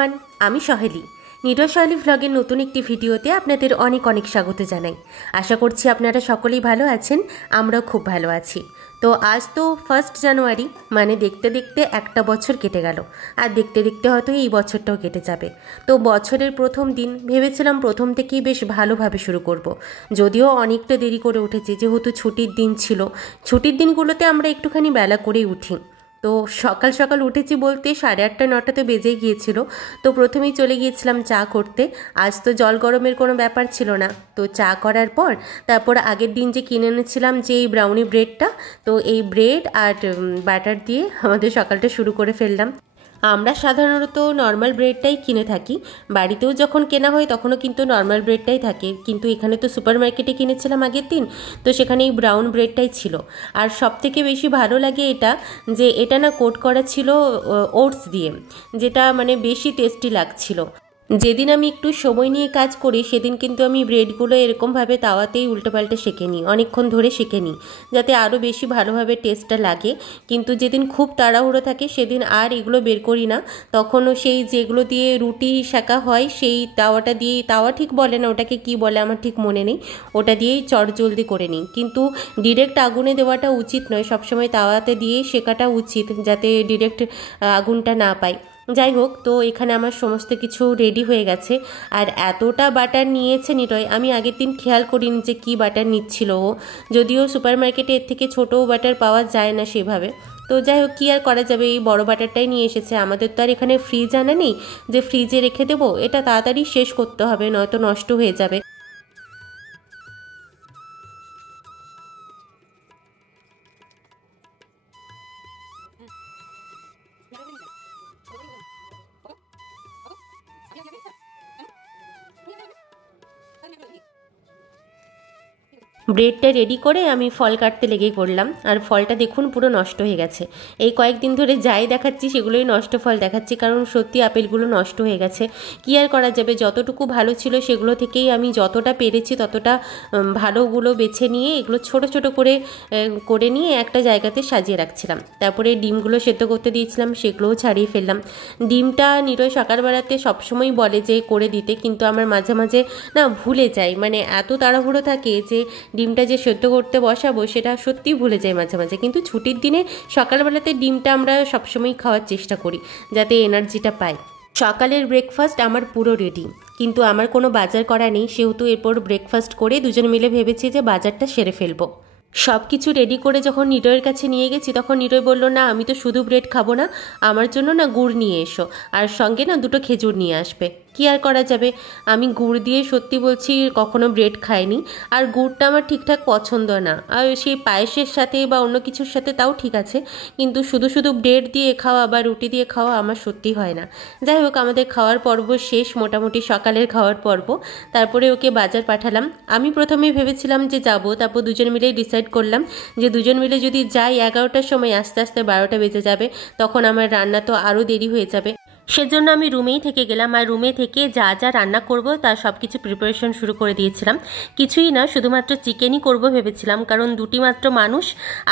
Everyone, আমি সহেলি। নিরজ সহেলি ভ্লগের নতুন একটি ভিডিওতে আপনাদের অনেক অনেক স্বাগত জানাই। আশা করছি আপনারা সকলেই ভালো আছেন, আমরাও খুব ভালো আছি। তো আজ তো 1 জানুয়ারি, মানে দেখতে দেখতে একটা বছর কেটে গেল, আর দেখতে দেখতে হয়তো এই বছরটাও কেটে যাবে। তো বছরের প্রথম দিন ভেবেছিলাম প্রথম থেকেই বেশ ভালোভাবে শুরু করব। যদিও অনেকটা দেরি করে উঠেছি, যেহেতু ছুটির দিন ছিল। ছুটির দিনগুলোতে আমরা একটুখানি বেলা করেই উঠি। তো সকাল সকাল উঠেছি বলতে 8:30 9টা তো বেজেই গিয়েছিল। তো প্রথমেই চলে গিয়েছিলাম চা করতে। আজ তো জল গরমের কোনো ব্যাপার ছিল না। তো চা করার পর তারপর আগের দিন যে কিনে এনেছিলাম যে এই ব্রাউনি ব্রেডটা, তো এই ব্রেড আর বাটার দিয়ে আমাদের সকালটা শুরু করে ফেললাম। আমরা সাধারণত নর্মাল ব্রেডটাই কিনে থাকি, বাড়িতেও যখন কেনা হয় তখনও কিন্তু নর্মাল ব্রেডটাই থাকে, কিন্তু এখানে তো সুপার মার্কেটে কিনেছিলাম আগের দিন, তো সেখানে এই ব্রাউন ব্রেডটাই ছিল। আর সবথেকে বেশি ভালো লাগে এটা, যে এটা না কোট করা ছিল ওটস দিয়ে, যেটা মানে বেশি টেস্টি লাগছিল। যেদিন আমি একটু সময় নিয়ে কাজ করি সেদিন কিন্তু আমি ব্রেডগুলো এরকমভাবে তাওয়াতেই উল্টোপাল্টে সেঁকে নিই, অনেকক্ষণ ধরে সেঁকে নিই, যাতে আরও বেশি ভালোভাবে টেস্টটা লাগে। কিন্তু যেদিন খুব তাড়াহুড়ো থাকে সেদিন আর এগুলো বের করি না, তখনও সেই যেগুলো দিয়ে রুটি সেঁকা হয় সেই তাওয়াটা দিয়ে, তাওয়া ঠিক বলে না, ওটাকে কি বলে আমার ঠিক মনে নেই, ওটা দিয়েই চটজলদি করে নিই। কিন্তু ডিরেক্ট আগুনে দেওয়াটা উচিত নয়, সবসময় তাওয়াতে দিয়েই শেখাটা উচিত, যাতে ডিরেক্ট আগুনটা না পায়। যাই হোক, তো এখানে আমার সমস্ত কিছু রেডি হয়ে গেছে। আর এতটা বাটার নিয়েছে নিরয়, আমি আগের দিন খেয়াল করিনি যে কী বাটার নিচ্ছিল ও, যদিও সুপার মার্কেটে এর থেকে ছোটো বাটার পাওয়া যায় না সেভাবে। তো যাই হোক, কী আর করা যাবে, এই বড় বাটারটাই নিয়ে এসেছে। আমাদের তো আর এখানে ফ্রিজ আনা নেই যে ফ্রিজে রেখে দেবো, এটা তাড়াতাড়ি শেষ করতে হবে, নয়তো নষ্ট হয়ে যাবে। ব্রেডটা রেডি করে আমি ফল কাটতে লেগে পড়লাম, আর ফলটা দেখুন পুরো নষ্ট হয়ে গেছে। এই কয়েকদিন ধরে যাই দেখাচ্ছি সেগুলোই নষ্ট ফল দেখাচ্ছি, কারণ সত্যি আপেলগুলো নষ্ট হয়ে গেছে। কী আর করা যাবে, যতটুকু ভালো ছিল সেগুলো থেকেই আমি যতটা পেরেছি ততটা ভালোগুলো বেছে নিয়ে এগুলো ছোট ছোট করে করে নিয়ে একটা জায়গাতে সাজিয়ে রাখছিলাম। তারপরে ডিমগুলো সেদ্ধ করতে দিয়েছিলাম, সেগুলোও ছাড়িয়ে ফেললাম। ডিমটা নিরয় সকালবেলাতে সবসময় বলে যে করে দিতে, কিন্তু আমার মাঝে মাঝে না ভুলে যাই, মানে এত তাড়াহুড়ো থাকে যে ডিমটা যে সেদ্ধ করতে বসাবো সেটা সত্যিই ভুলে যাই মাঝে মাঝে। কিন্তু ছুটির দিনে সকালবেলাতে ডিমটা আমরা সবসময় খাওয়ার চেষ্টা করি, যাতে এনার্জিটা পাই। সকালের ব্রেকফাস্ট আমার পুরো রেডি, কিন্তু আমার কোনো বাজার করা নেই, সেহেতু এরপর ব্রেকফাস্ট করে দুজন মিলে ভেবেছি যে বাজারটা সেরে ফেলবো। সব কিছু রেডি করে যখন নিরয়ের কাছে নিয়ে গেছি তখন নিরয় বলল, না আমি তো শুধু ব্রেড খাবো না, আমার জন্য না গুড় নিয়ে এসো, আর সঙ্গে না 2টো খেজুর নিয়ে আসবে। কী আর করা যাবে, আমি গুড় দিয়ে সত্যি বলছি কখনো ব্রেড খাইনি, আর গুড়টা আমার ঠিকঠাক পছন্দ না। আর সেই পায়েসের সাথে বা অন্য কিছুর সাথে তাও ঠিক আছে, কিন্তু শুধু শুধু ব্রেড দিয়ে খাওয়া বা রুটি দিয়ে খাওয়া আমার সত্যি হয় না। যাই হোক, আমাদের খাওয়ার পর্ব শেষ, মোটামুটি সকালের খাওয়ার পর্ব। তারপরে ওকে বাজার পাঠালাম। আমি প্রথমে ভেবেছিলাম যে যাব, তারপর দুজন মিলে ডিসাইড করলাম যে দুজন মিলে যদি যাই 11টার সময়, আস্তে আস্তে 12টা বেজে যাবে, তখন আমার রান্না তো আরও দেরি হয়ে যাবে। সেজন্য আমি রুমেই থেকে গেলাম, আর রুমে থেকে যা যা রান্না করব তার সব কিছু প্রিপারেশন শুরু করে দিয়েছিলাম। কিছুই না, শুধুমাত্র চিকেনই করব ভেবেছিলাম, কারণ 2টি মাত্র মানুষ,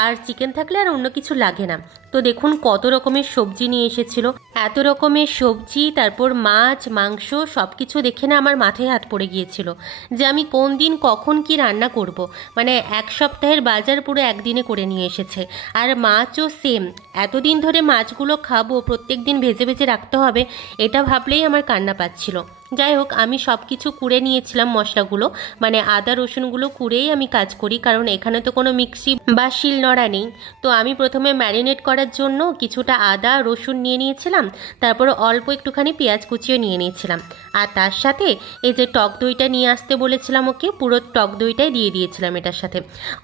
আর চিকেন থাকলে আর অন্য কিছু লাগে না। তো দেখুন কত রকমের সবজি নিয়ে এসেছিল, এত রকমের সবজি, তারপর মাছ মাংস সব কিছু দেখে না আমার মাথায় হাত পড়ে গিয়েছিল যে আমি কোন দিন কখন কি রান্না করব। মানে 1 সপ্তাহের বাজার পুরো একদিনে করে নিয়ে এসেছে। আর মাছও সেম, এতদিন ধরে মাছগুলো খাবো, প্রত্যেক দিন ভেজে ভেজে রাখতে হবে, এটা ভাবলেই আমার কান্না পাচ্ছিল। যাই হোক, আমি সব কিছু কুড়ে নিয়েছিলাম, মশলাগুলো মানে আদা রসুনগুলো কুড়েই আমি কাজ করি, কারণ এখানে তো কোনো মিক্সি বা শিলনোড়া নেই। তো আমি প্রথমে ম্যারিনেট করার জন্য কিছুটা আদা রসুন নিয়ে নিয়েছিলাম, তারপর অল্প একটুখানি পেঁয়াজ কুচিও নিয়ে নিয়েছিলাম, আর তার সাথে এই যে টক দইটা নিয়ে আসতে বলেছিলাম ওকে, পুরো টক দইটাই দিয়ে দিয়েছিলাম এটার সাথে।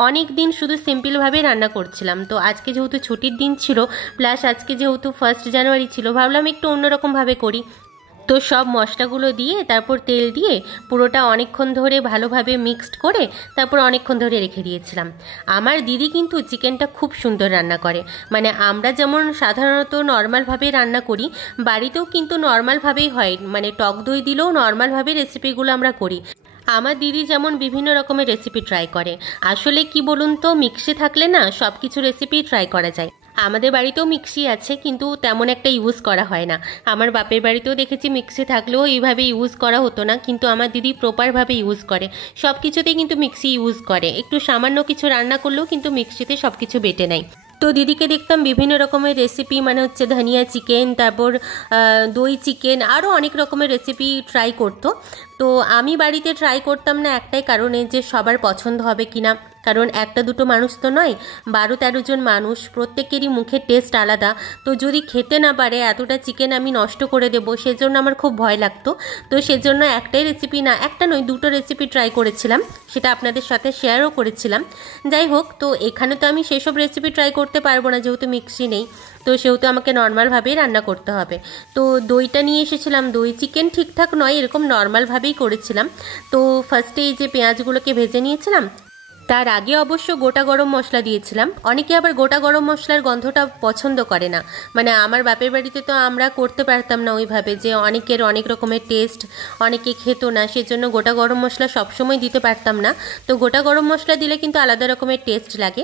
অনেক দিন শুধু সিম্পলভাবে রান্না করছিলাম, তো আজকে যেহেতু ছুটির দিন ছিল, প্লাস আজকে যেহেতু 1 জানুয়ারি ছিল, ভাবলাম একটু অন্যরকমভাবে করি। তো সব মশলাগুলো দিয়ে তারপর তেল দিয়ে পুরোটা অনেকক্ষণ ধরে ভালোভাবে মিক্সড করে তারপর অনেকক্ষণ ধরে রেখে দিয়েছিলাম। আমার দিদি কিন্তু চিকেনটা খুব সুন্দর রান্না করে, মানে আমরা যেমন সাধারণত নর্মালভাবে রান্না করি, বাড়িতেও কিন্তু নর্মালভাবেই হয়, মানে টক দই দিলেও নর্মালভাবে রেসিপিগুলো আমরা করি। আমার দিদি যেমন বিভিন্ন রকমের রেসিপি ট্রাই করে। আসলে কি বলুন তো, মিক্সি থাকলে না সব কিছু রেসিপি ট্রাই করা যায়। আমাদের বাড়িতেও মিক্সি আছে, কিন্তু তেমন একটা ইউজ করা হয় না। আমার বাপের বাড়িতেও দেখেছি মিক্সি থাকলেও এইভাবে ইউজ করা হতো না, কিন্তু আমার দিদি প্রপারভাবে ইউজ করে। সব কিছুতেই কিন্তু মিক্সি ইউজ করে, একটু সামান্য কিছু রান্না করলেও কিন্তু মিক্সিতে সব কিছু বেটে নেয়। তো দিদিকে দেখতাম বিভিন্ন রকমের রেসিপি, মানে হচ্ছে ধনিয়া চিকেন, তারপর দই চিকেন, আরও অনেক রকমের রেসিপি ট্রাই করতো। তো আমি বাড়িতে ট্রাই করতাম না একটাই কারণে, যে সবার পছন্দ হবে কিনা, কারণ একটা দুটো মানুষ তো নয়, 12-13 জন মানুষ, প্রত্যেকেরই মুখের টেস্ট আলাদা। তো যদি খেতে না পারে এতটা চিকেন আমি নষ্ট করে দেবো, সেজন্য আমার খুব ভয় লাগতো। তো সেজন্য একটাই রেসিপি না, একটা নয়, দুটো রেসিপি ট্রাই করেছিলাম, সেটা আপনাদের সাথে শেয়ারও করেছিলাম। যাই হোক, তো এখানে তো আমি সেসব রেসিপি ট্রাই করতে পারবো না, যেহেতু মিক্সি নেই। তো সেহেতু আমাকে নর্মালভাবেই রান্না করতে হবে। তো দইটা নিয়ে এসেছিলাম, দই চিকেন ঠিকঠাক নয়, এরকম নর্মালভাবেই করেছিলাম। তো ফার্স্টে এই যে পেঁয়াজগুলোকে ভেজে নিয়েছিলাম, তার আগে অবশ্য গোটা গরম মশলা দিয়েছিলাম। অনেকে আবার গোটা গরম মশলার গন্ধটা পছন্দ করে না, মানে আমার বাপের বাড়িতে তো আমরা করতে পারতাম না ওইভাবে, যে অনেকের অনেক রকমের টেস্ট, অনেকে খেত না, সেজন্য গোটা গরম মশলা সবসময় দিতে পারতাম না। তো গোটা গরম মশলা দিলে কিন্তু আলাদা রকমের টেস্ট লাগে।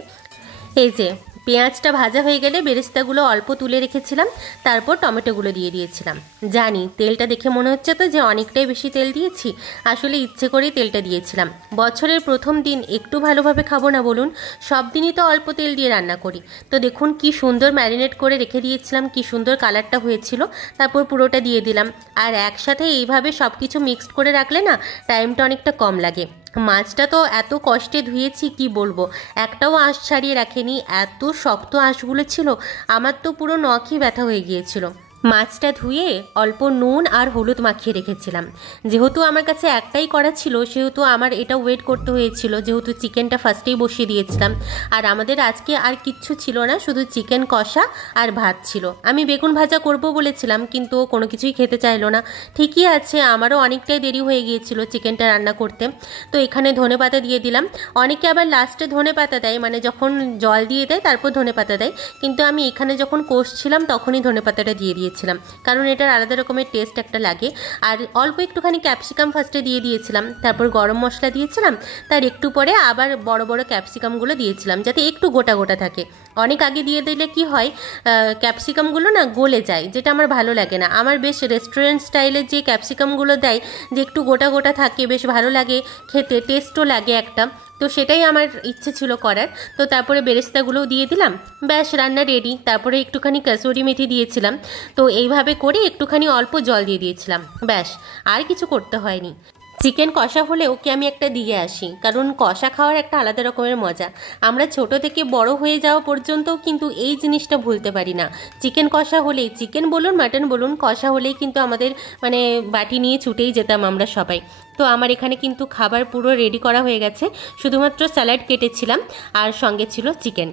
এই যে পেঁয়াজটা ভাজা হয়ে গেলে বেরেস্তাগুলো অল্প তুলে রেখেছিলাম, তারপর টমেটোগুলো দিয়ে দিয়েছিলাম। জানি তেলটা দেখে মনে হচ্ছে তো যে অনেকটাই বেশি তেল দিয়েছি, আসলে ইচ্ছে করেই তেলটা দিয়েছিলাম। বছরের প্রথম দিন একটু ভালোভাবে খাবো না বলুন? সব দিনই তো অল্প তেল দিয়ে রান্না করি। তো দেখুন কি সুন্দর ম্যারিনেট করে রেখে দিয়েছিলাম, কি সুন্দর কালারটা হয়েছিল। তারপর পুরোটা দিয়ে দিলাম, আর একসাথে এইভাবে সব কিছু মিক্সড করে রাখলে না টাইমটা অনেকটা কম লাগে। মাছটা তো এত কষ্টে ধুয়েছি কি বলবো, একটাও আঁশ ছাড়িয়ে রাখেনি, এত শক্ত আঁশগুলো ছিল, আমার তো পুরো নখই ব্যথা হয়ে গিয়েছিল। মাছটা ধুয়ে অল্প নুন আর হলুদ মাখিয়ে রেখেছিলাম। যেহেতু আমার কাছে একটাই করা ছিল, সেহেতু আমার এটা ওয়েট করতে হয়েছিল, যেহেতু চিকেনটা ফার্স্টেই বসিয়ে দিয়েছিলাম। আর আমাদের আজকে আর কিচ্ছু ছিল না, শুধু চিকেন কষা আর ভাত ছিল। আমি বেগুন ভাজা করব বলেছিলাম, কিন্তু ও কোনো কিছুই খেতে চাইলো না। ঠিকই আছে, আমারও অনেকটাই দেরি হয়ে গিয়েছিল চিকেনটা রান্না করতে। তো এখানে ধনেপাতা দিয়ে দিলাম। অনেকে আবার লাস্টে ধনেপাতা দেয়, মানে যখন জল দিয়ে দেয় তারপর ধনেপাতা দেয়, কিন্তু আমি এখানে যখন কষছিলাম তখনই ধনেপাতাটা দিয়ে দিয়েছিলাম, কারণ এটার আলাদা রকমের টেস্ট একটা লাগে। আর অল্প একটুখানি ক্যাপসিকাম ফার্স্টে দিয়ে দিয়েছিলাম, তারপর গরম মশলা দিয়েছিলাম, তার একটু পরে আবার বড় বড় ক্যাপসিকামগুলো দিয়েছিলাম, যাতে একটু গোটা গোটা থাকে। অনেক আগে দিয়ে দিলে কি হয়, ক্যাপসিকামগুলো না গলে যায়, যেটা আমার ভালো লাগে না। আমার বেশ রেস্টুরেন্ট স্টাইলের যে ক্যাপসিকামগুলো দেয়, যে একটু গোটা গোটা থাকে, বেশ ভালো লাগে খেতে, টেস্টও লাগে একটা। তো সেটাই আমার ইচ্ছে ছিল করার। তো তারপরে বেরেস্তাগুলোও দিয়ে দিলাম, ব্যাস রান্না রেডি। তারপরে একটুখানি কাসুরি মেথি দিয়েছিলাম। তো এইভাবে করে একটুখানি অল্প জল দিয়ে দিয়েছিলাম, ব্যাস, আর কিছু করতে হয়নি। চিকেন কষা হলেও কি আমি একটা দিয়ে আসি, কারণ কষা খাওয়ার একটা আলাদা রকমের মজা। আমরা ছোট থেকে বড় হয়ে যাওয়া পর্যন্তও কিন্তু এই জিনিসটা ভুলতে পারি না। চিকেন কষা হলেই, চিকেন বলুন মাটন বলুন, কষা হলেই কিন্তু আমাদের মানে বাটি নিয়ে ছুটেই যেতাম আমরা সবাই। তো আমার এখানে কিন্তু খাবার পুরো রেডি করা হয়ে গেছে, শুধুমাত্র স্যালাড কেটেছিলাম আর সঙ্গে ছিল চিকেন।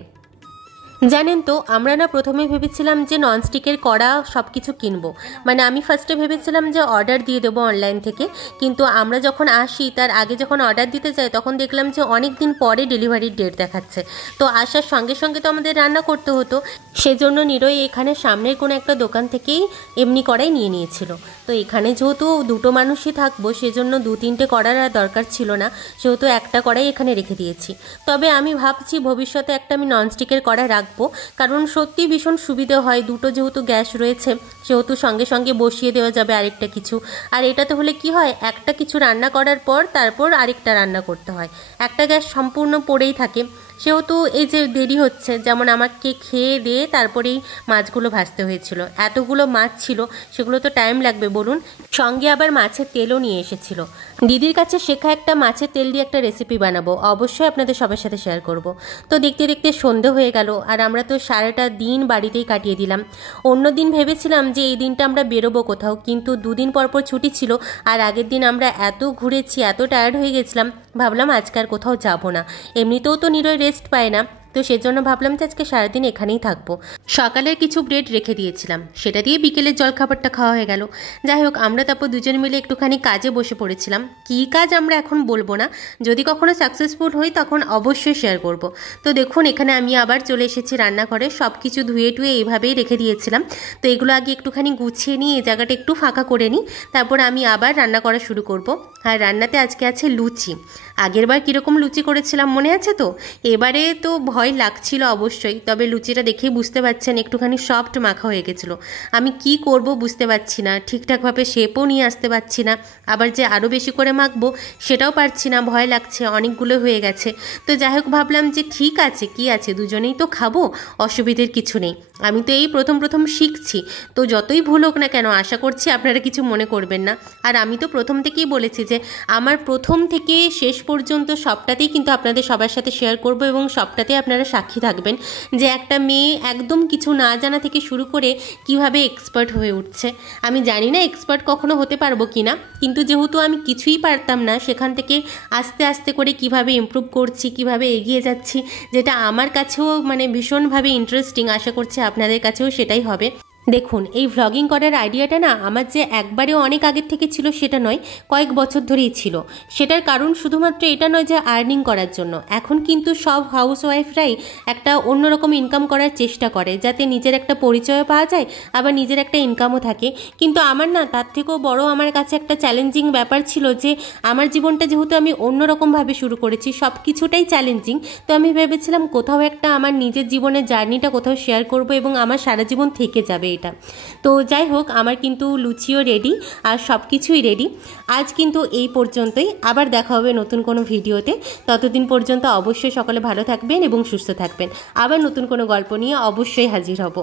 জানেন তো, আমরা না প্রথমে ভেবেছিলাম যে ননস্টিকের কড়া সব কিছু কিনবো, মানে আমি ফার্স্টে ভেবেছিলাম যে অর্ডার দিয়ে দেবো অনলাইন থেকে। কিন্তু আমরা যখন আসি তার আগে যখন অর্ডার দিতে যাই, তখন দেখলাম যে অনেক দিন পরে ডেলিভারির ডেট দেখাচ্ছে। তো আসার সঙ্গে সঙ্গে তো আমাদের রান্না করতে হতো, সেজন্য নিরই এখানে সামনের কোনো একটা দোকান থেকেই এমনি কড়াই নিয়ে নিয়েছিল। তো এখানে যেহেতু দুটো মানুষই থাকবো, সেজন্য 2-3টে কড়ার আর দরকার ছিল না, সেহেতু একটা কড়াই এখানে রেখে দিয়েছি। তবে আমি ভাবছি ভবিষ্যতে একটা আমি ননস্টিকের কড়া রাখবো, কারণ সত্যি ভীষণ সুবিধে হয়। দুটো যেহেতু গ্যাস রয়েছে, সেহেতু সঙ্গে সঙ্গে বসিয়ে দেওয়া যাবে আরেকটা কিছু। আর এটাতে হলে কি হয়, একটা কিছু রান্না করার পর তারপর আরেকটা রান্না করতে হয়, একটা গ্যাস সম্পূর্ণ পড়েই থাকে। সেহেতু এই যে দেরি হচ্ছে, যেমন আমাকে খেয়ে দিয়ে তারপরেই মাছগুলো ভাজতে হয়েছিল, এতগুলো মাছ ছিল, সেগুলো তো টাইম লাগবে বলুন। সঙ্গে আবার মাছের তেলও নিয়ে এসেছিল। দিদির কাছে শেখা একটা মাছের তেল দিয়ে একটা রেসিপি বানাবো, অবশ্যই আপনাদের সবার সাথে শেয়ার করব। তো দেখতে দেখতে সন্ধে হয়ে গেল, আর আমরা তো সারাটা দিন বাড়িতেই কাটিয়ে দিলাম। অন্য দিন ভেবেছিলাম যে এই দিনটা আমরা বেরোবো কোথাও, কিন্তু 2 দিন পর ছুটি ছিল, আর আগের দিন আমরা এত ঘুরেছি, এত টায়ার্ড হয়ে গেছিলাম, ভাবলাম আজকে আর কোথাও যাবো না। এমনিতেও তো নিরয় রেস্ট পায় না, তো সেজন্য ভাবলাম যে আজকে সারাদিন এখানেই থাকবো। সকালের কিছু ব্রেড রেখে দিয়েছিলাম, সেটা দিয়ে বিকেলের জলখাবারটা খাওয়া হয়ে গেল। যাই হোক, আমরা তারপর দুজন মিলে একটুখানি কাজে বসে পড়েছিলাম। কী কাজ আমরা এখন বলবো না, যদি কখনো সাকসেসফুল হই তখন অবশ্যই শেয়ার করব। তো দেখুন, এখানে আমি আবার চলে এসেছি রান্নাঘরে, সব কিছু ধুয়ে টুয়ে এইভাবেই রেখে দিয়েছিলাম। তো এগুলো আগে একটুখানি গুছিয়ে নিয়ে এই জায়গাটা একটু ফাঁকা করে নিই, তারপর আমি আবার রান্না করা শুরু করব। আর রান্নাতে আজকে আছে লুচি। আগেরবার কীরকম লুচি করেছিলাম মনে আছে তো? এবারে তো ভয় লাগছিল অবশ্যই, তবে লুচিটা দেখেই বুঝতে পারছেন একটুখানি সফট মাখা হয়ে গেছিলো। আমি কি করব বুঝতে পারছি না, ঠিকঠাকভাবে শেপও নিয়ে আসতে পারছি না, আবার যে আরও বেশি করে মাখবো সেটাও পারছি না, ভয় লাগছে, অনেকগুলো হয়ে গেছে। তো যাই হোক ভাবলাম যে ঠিক আছে, কি আছে, দুজনেই তো খাবো, অসুবিধের কিছু নেই। আমি তো এই প্রথম প্রথম শিখছি, তো যতই ভুল হোক না কেন আশা করছি আপনারা কিছু মনে করবেন না। আর আমি তো প্রথম থেকেই বলেছি যে আমার প্রথম থেকে শেষ পর্যন্ত সবটাতেই কিন্তু আপনাদের সবার সাথে শেয়ার করব, এবং সবটাতেই আপনারা সাক্ষী থাকবেন যে একটা মেয়ে একদম কিছু না জানা থেকে শুরু করে কিভাবে এক্সপার্ট হয়ে উঠছে। আমি জানি না এক্সপার্ট কখনো হতে পারবো কি না, কিন্তু যেহেতু আমি কিছুই পারতাম না, সেখান থেকে আস্তে আস্তে করে কিভাবে ইমপ্রুভ করছি, কিভাবে এগিয়ে যাচ্ছি, যেটা আমার কাছেও মানে ভীষণভাবে ইন্টারেস্টিং। আশা করছি আপনাদের কাছেও সেটাই হবে। দেখুন, এই ভ্লগিং করার আইডিয়াটা না আমার যে একবারে অনেক আগের থেকে ছিল সেটা নয়, কয়েক বছর ধরেই ছিল। সেটার কারণ শুধুমাত্র এটা নয় যে আর্নিং করার জন্য। এখন কিন্তু সব হাউসওয়াইফরাই একটা অন্যরকম ইনকাম করার চেষ্টা করে, যাতে নিজের একটা পরিচয় পাওয়া যায়, আবার নিজের একটা ইনকামও থাকে। কিন্তু আমার না তার থেকেও বড় আমার কাছে একটা চ্যালেঞ্জিং ব্যাপার ছিল যে আমার জীবনটা যেহেতু আমি অন্যরকমভাবে শুরু করেছি, সব কিছুটাই চ্যালেঞ্জিং। তো আমি ভেবেছিলাম কোথাও একটা আমার নিজের জীবনের জার্নিটা কোথাও শেয়ার করব, এবং আমার সারা জীবন থেকে যাবে এটা। তো যাই হোক, আমার কিন্তু লুচিও রেডি আর সব কিছুই রেডি। আজ কিন্তু এই পর্যন্তই, আবার দেখা হবে নতুন কোনো ভিডিওতে। ততদিন পর্যন্ত অবশ্যই সকলে ভালো থাকবেন এবং সুস্থ থাকবেন। আবার নতুন কোনো গল্প নিয়ে অবশ্যই হাজির হব।